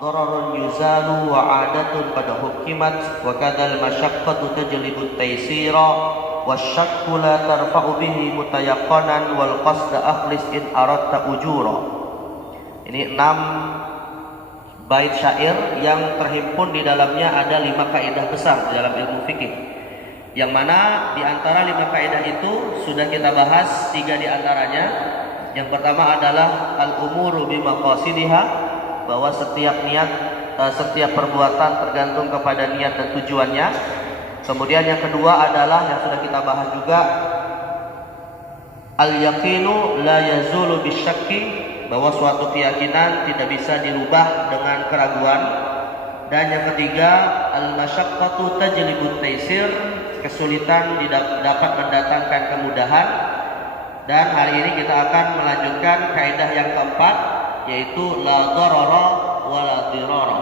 dararun yuzalu wa 'adatun qad hukimat wa kadzal masyaqqatu tajlibu at-taysira wasyakku la tarfa'u bihi mutayaqqanan wal qasda akhlis in aradta ujura. Ini 6 bait syair yang terhimpun di dalamnya ada 5 kaidah besar di dalam ilmu fikih. Yang mana di antara 5 kaidah itu sudah kita bahas 3 di antaranya. Yang pertama adalah al-umuru bimaqasidiha, bahwa setiap niat, setiap perbuatan tergantung kepada niat dan tujuannya. Kemudian yang kedua adalah yang sudah kita bahas juga, al-yaqinu la yazulu bisyakki, bahwa suatu keyakinan tidak bisa dirubah dengan keraguan. Dan yang ketiga, al-masyaqqatu tajlibut taysir, kesulitan dapat mendatangkan kemudahan. Dan hari ini kita akan melanjutkan kaidah yang keempat, yaitu la darara wa la dirara,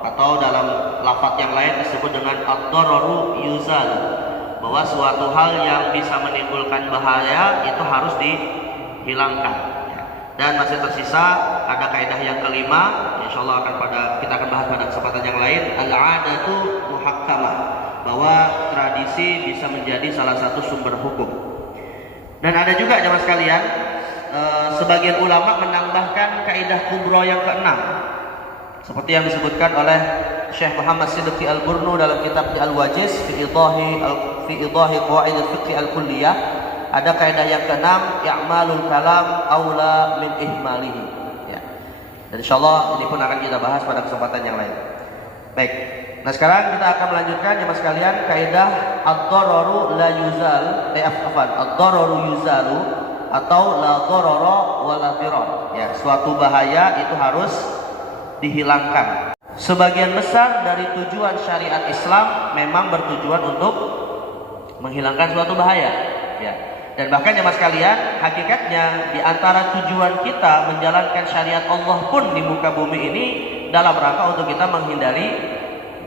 atau dalam lafaz yang lain disebut dengan ad-dararu yuzal, bahwa suatu hal yang bisa menimbulkan bahaya itu harus dihilangkan. Dan masih tersisa ada kaidah yang kelima, insyaallah kita akan bahas pada kesempatan yang lain, al-'adatu muhakkamah, bahwa tradisi bisa menjadi salah satu sumber hukum. Dan ada juga jemaah sekalian, sebagian ulama menambahkan kaidah kubra yang keenam, seperti yang disebutkan oleh Syekh Muhammad Siddiqi Al-Burnu dalam kitab Al-Wajiz fi idahi qawaid al-fiqh al-kulliyah. Ada kaidah yang keenam, i'malul kalam aula min ihmalihi, ya. Dan insyaallah ini pun akan kita bahas pada kesempatan yang lain. Baik. Nah, sekarang kita akan melanjutkan jemaah sekalian kaidah ad-dararu la yuzal, ad-dararu yuzalu, atau la darara wa la dirar. Ya, suatu bahaya itu harus dihilangkan. Sebagian besar dari tujuan syariat Islam memang bertujuan untuk menghilangkan suatu bahaya, ya. Dan bahkan jemaah sekalian, hakikatnya di antara tujuan kita menjalankan syariat Allah pun di muka bumi ini dalam rangka untuk kita menghindari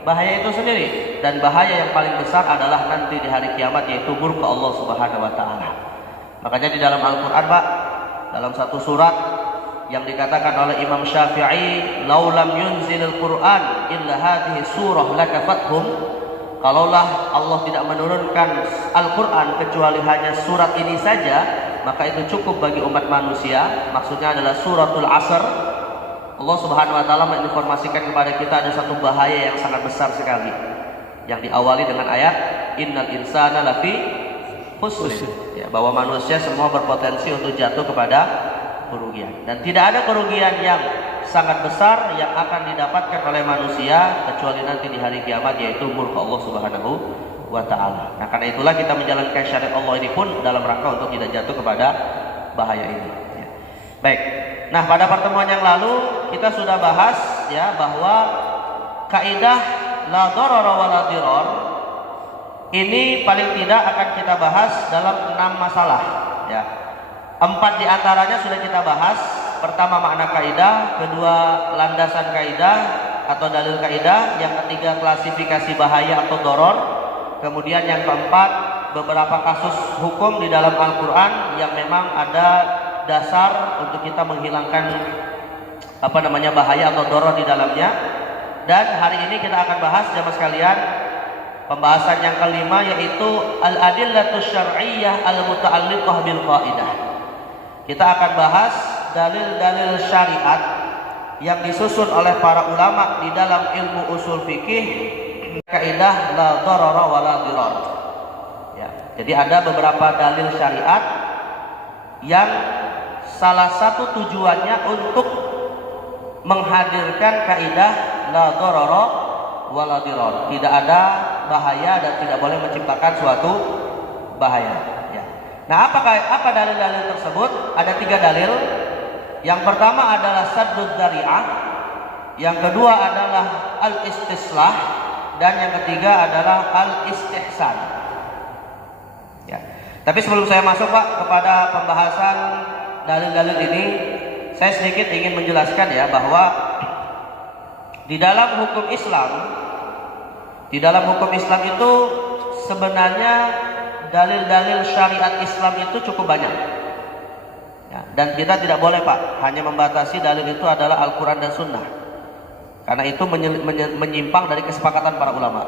bahaya itu sendiri. Dan bahaya yang paling besar adalah nanti di hari kiamat, yaitu murka Allah Subhanahu wa taala. Makanya di dalam Al-Qur'an, Pak, dalam satu surat yang dikatakan oleh Imam Syafi'i, laulam yunzilul Qur'an illa hadhihi surah lakafathum, kalaulah Allah tidak menurunkan Al-Qur'an kecuali hanya surat ini saja, maka itu cukup bagi umat manusia. Maksudnya adalah suratul Asr. Allah Subhanahu wa taala menginformasikan kepada kita ada satu bahaya yang sangat besar sekali, yang diawali dengan ayat innal insana lafi khusr, ya, bahwa manusia semua berpotensi untuk jatuh kepada kerugian. Dan tidak ada kerugian yang sangat besar yang akan didapatkan oleh manusia kecuali nanti di hari kiamat, yaitu murka Allah Subhanahu wa taala. Nah, karena itulah kita menjalankan syariat Allah ini pun dalam rangka untuk tidak jatuh kepada bahaya ini, ya. Baik. Nah, pada pertemuan yang lalu kita sudah bahas, ya, bahwa kaidah la darara wa la dirar ini paling tidak akan kita bahas dalam 6 masalah, ya. 4 di antaranya sudah kita bahas. Pertama, makna kaidah, kedua, landasan kaidah atau dalil kaidah, yang ketiga, klasifikasi bahaya atau doror, kemudian yang keempat, beberapa kasus hukum di dalam Al-Qur'an yang memang ada dasar untuk kita menghilangkan bahaya atau doror di dalamnya. Dan hari ini kita akan bahas jemaah sekalian pembahasan yang kelima, yaitu al-adillatus syar'iyyah al-muta'alliqah bil qaidah. Kita akan bahas dalil-dalil syariat yang disusun oleh para ulama di dalam ilmu usul fikih, kaidah la darara wa la dirar, ya. Jadi ada beberapa dalil syariat yang salah satu tujuannya untuk menghadirkan kaidah la darara wa la dirar. Tidak ada bahaya dan tidak boleh menciptakan suatu bahaya, ya. Nah, apa dalil-dalil tersebut? Ada 3 dalil. Yang pertama adalah saddud dzari'ah, yang kedua adalah al-istislah, dan yang ketiga adalah al-istihsan, ya. Tapi sebelum saya masuk, Pak, kepada pembahasan dalil-dalil ini, saya sedikit ingin menjelaskan, ya, bahwa di dalam hukum Islam itu sebenarnya dalil-dalil syariat Islam itu cukup banyak, ya. Dan kita tidak boleh, Pak, hanya membatasi dalil itu adalah Al-Quran dan Sunnah. Karena itu menyimpang dari kesepakatan para ulama.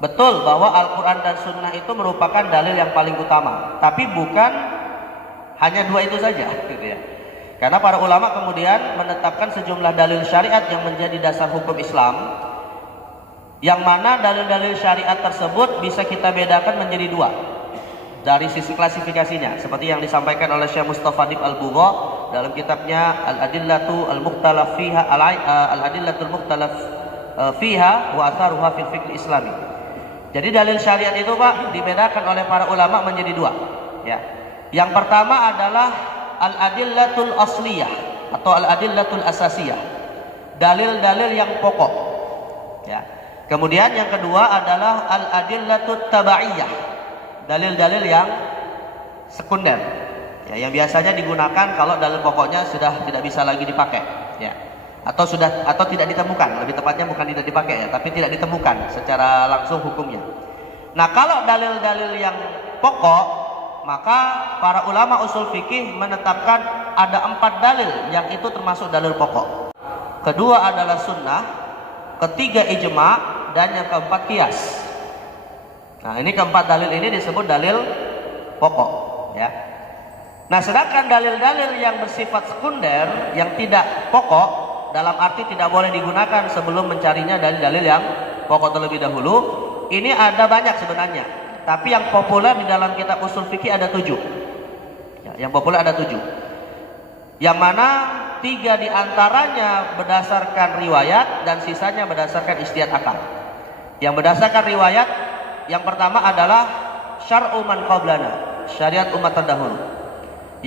Betul bahwa Al-Quran dan Sunnah itu merupakan dalil yang paling utama, tapi bukan hanya dua itu saja, gitu ya. Karena para ulama kemudian menetapkan sejumlah dalil syariat yang menjadi dasar hukum Islam, yang mana dalil-dalil syariat tersebut bisa kita bedakan menjadi dua dari sisi klasifikasinya, seperti yang disampaikan oleh Syekh Mustafa Dib Al-Bugha dalam kitabnya Al-Adillatu Al-Mukhtalaf Fiha Al-Adillatul Mukhtalaf Fiha wa Atharuha fil Fiqh Islami. Jadi dalil syariat itu Pak dibedakan oleh para ulama menjadi dua, ya. Yang pertama adalah al-adillatul asliyah atau al-adillatul asasiyah, dalil-dalil yang pokok, ya. Kemudian yang kedua adalah al-adillatut tabaiyah, dalil-dalil yang sekunder, ya, yang biasanya digunakan kalau dalil pokoknya sudah tidak bisa lagi dipakai, ya. Atau tidak ditemukan, lebih tepatnya bukan tidak dipakai, ya, tapi tidak ditemukan secara langsung hukumnya. Nah, kalau dalil-dalil yang pokok, maka para ulama usul fikih menetapkan ada 4 dalil yang itu termasuk dalil pokok. Kedua adalah sunnah, ketiga ijma, dan yang keempat qiyas. Nah, ini keempat dalil ini disebut dalil pokok, ya. Nah, sedangkan dalil-dalil yang bersifat sekunder yang tidak pokok, dalam arti tidak boleh digunakan sebelum mencarinya dalil-dalil yang pokok terlebih dahulu, ini ada banyak sebenarnya. Tapi yang populer di dalam kitab usul fikih ada 7. Ya, yang populer ada 7. Yang mana 3 diantaranya berdasarkan riwayat dan sisanya berdasarkan ijtihad akal. Yang berdasarkan riwayat, yang pertama adalah syar'u man qablana, syariat umat terdahulu.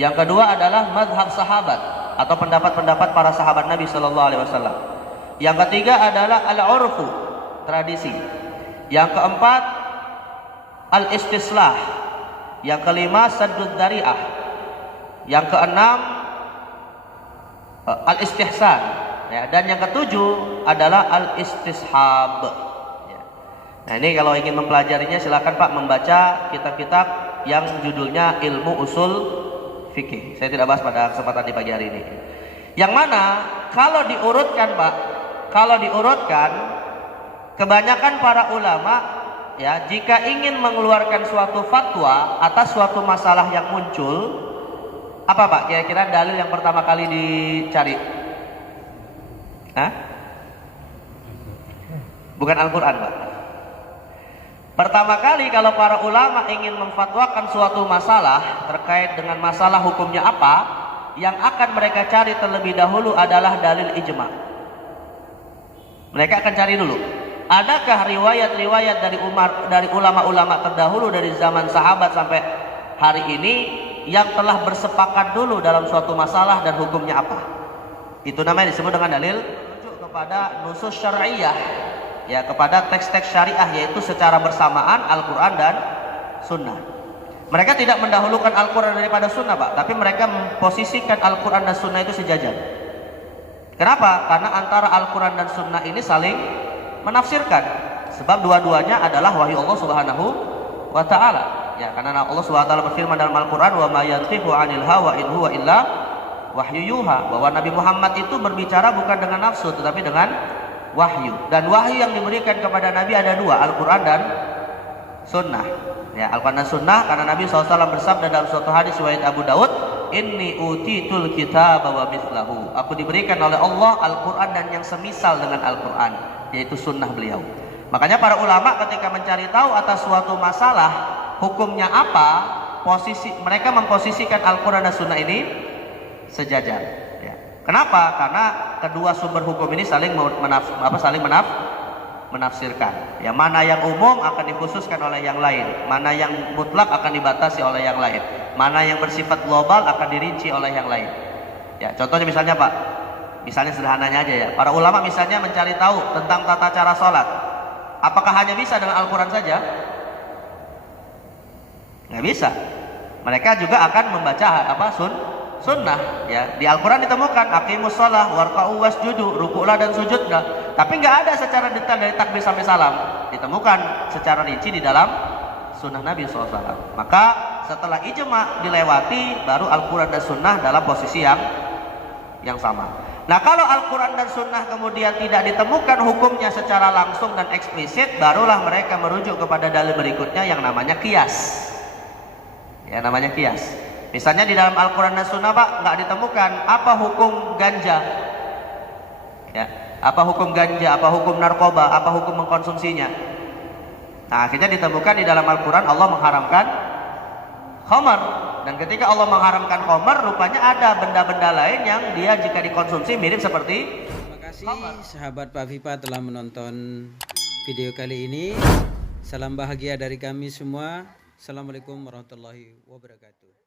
Yang kedua adalah mazhab sahabat atau pendapat-pendapat para sahabat Nabi Shallallahu Alaihi Wasallam. Yang ketiga adalah al-urfu, tradisi. Yang keempat al-istislah. Yang kelima saddud dzari'ah. Yang keenam al-istihsan, ya. Dan yang ketujuh adalah al-istishab, ya. Nah, ini kalau ingin mempelajarinya silakan Pak membaca kitab-kitab yang judulnya ilmu usul fikih. Saya tidak bahas pada kesempatan di pagi hari ini. Yang mana kalau diurutkan Pak, kalau diurutkan kebanyakan para ulama, ya, jika ingin mengeluarkan suatu fatwa atas suatu masalah yang muncul, apa Pak kira-kira dalil yang pertama kali dicari? Hah? Bukan Al-Quran Pak. Pertama kali kalau para ulama ingin memfatwakan suatu masalah terkait dengan masalah hukumnya apa, yang akan mereka cari terlebih dahulu adalah dalil ijma. Mereka akan cari dulu, adakah riwayat-riwayat dari ulama-ulama terdahulu dari zaman sahabat sampai hari ini yang telah bersepakat dulu dalam suatu masalah dan hukumnya apa. Itu namanya disebut dengan dalil merujuk kepada nusus syar'iyah, ya, kepada teks-teks syariah, yaitu secara bersamaan Al-Quran dan Sunnah. Mereka tidak mendahulukan Al-Quran daripada Sunnah Pak, tapi mereka memposisikan Al-Quran dan Sunnah itu sejajar. Kenapa? Karena antara Al-Quran dan Sunnah ini saling menafsirkan, sebab dua-duanya adalah wahyu Allah Subhanahu wa Ta'ala, ya. Karena Allah Subhanahu wa Ta'ala berfirman dalam Al-Quran, wa ma yantiqu 'anil hawa in huwa illa wahyu yuha, bahwa Nabi Muhammad itu berbicara bukan dengan nafsu tetapi dengan wahyu. Dan wahyu yang diberikan kepada Nabi ada 2, Al-Quran dan Sunnah, ya. Al-Quran dan Sunnah, karena Nabi SAW bersabda dalam suatu hadis riwayat Abu Daud, inni utitul kitaba wa mithlahu, aku diberikan oleh Allah Al-Quran dan yang semisal dengan Al-Quran, yaitu Sunnah beliau. Makanya para ulama ketika mencari tahu atas suatu masalah hukumnya apa, mereka memposisikan Al-Quran dan Sunnah ini sejajar, ya. Kenapa? Karena kedua sumber hukum ini saling menafsirkan. Ya, mana yang umum akan dikhususkan oleh yang lain, mana yang mutlak akan dibatasi oleh yang lain, mana yang bersifat global akan dirinci oleh yang lain. Ya, contohnya misalnya Pak, misalnya sederhananya aja ya, para ulama misalnya mencari tahu tentang tata cara sholat, apakah hanya bisa dengan Al-Quran saja? Nggak bisa. Mereka juga akan membaca sunnah, ya. Di Al-Quran ditemukan aqimus shalah warka'u wasjudu, rukuklah dan sujudlah. Tapi nggak ada secara detail dari takbir sampai salam, ditemukan secara rinci di dalam sunnah Nabi SAW. Maka setelah ijma dilewati, baru Al-Quran dan sunnah dalam posisi yang sama. Nah, kalau Al-Quran dan Sunnah kemudian tidak ditemukan hukumnya secara langsung dan eksplisit, barulah mereka merujuk kepada dalil berikutnya yang namanya qiyas. Ya, namanya qiyas. Misalnya di dalam Al-Quran dan Sunnah, Pak, nggak ditemukan apa hukum ganja. Ya, apa hukum ganja, apa hukum narkoba, apa hukum mengkonsumsinya. Nah, akhirnya ditemukan di dalam Al-Quran Allah mengharamkan khamar. Dan ketika Allah mengharamkan khamar, rupanya ada benda-benda lain yang dia jika dikonsumsi mirip seperti Terima kasih sahabat Pak Vipa telah menonton video kali ini. Salam bahagia dari kami semua. Assalamualaikum warahmatullahi wabarakatuh.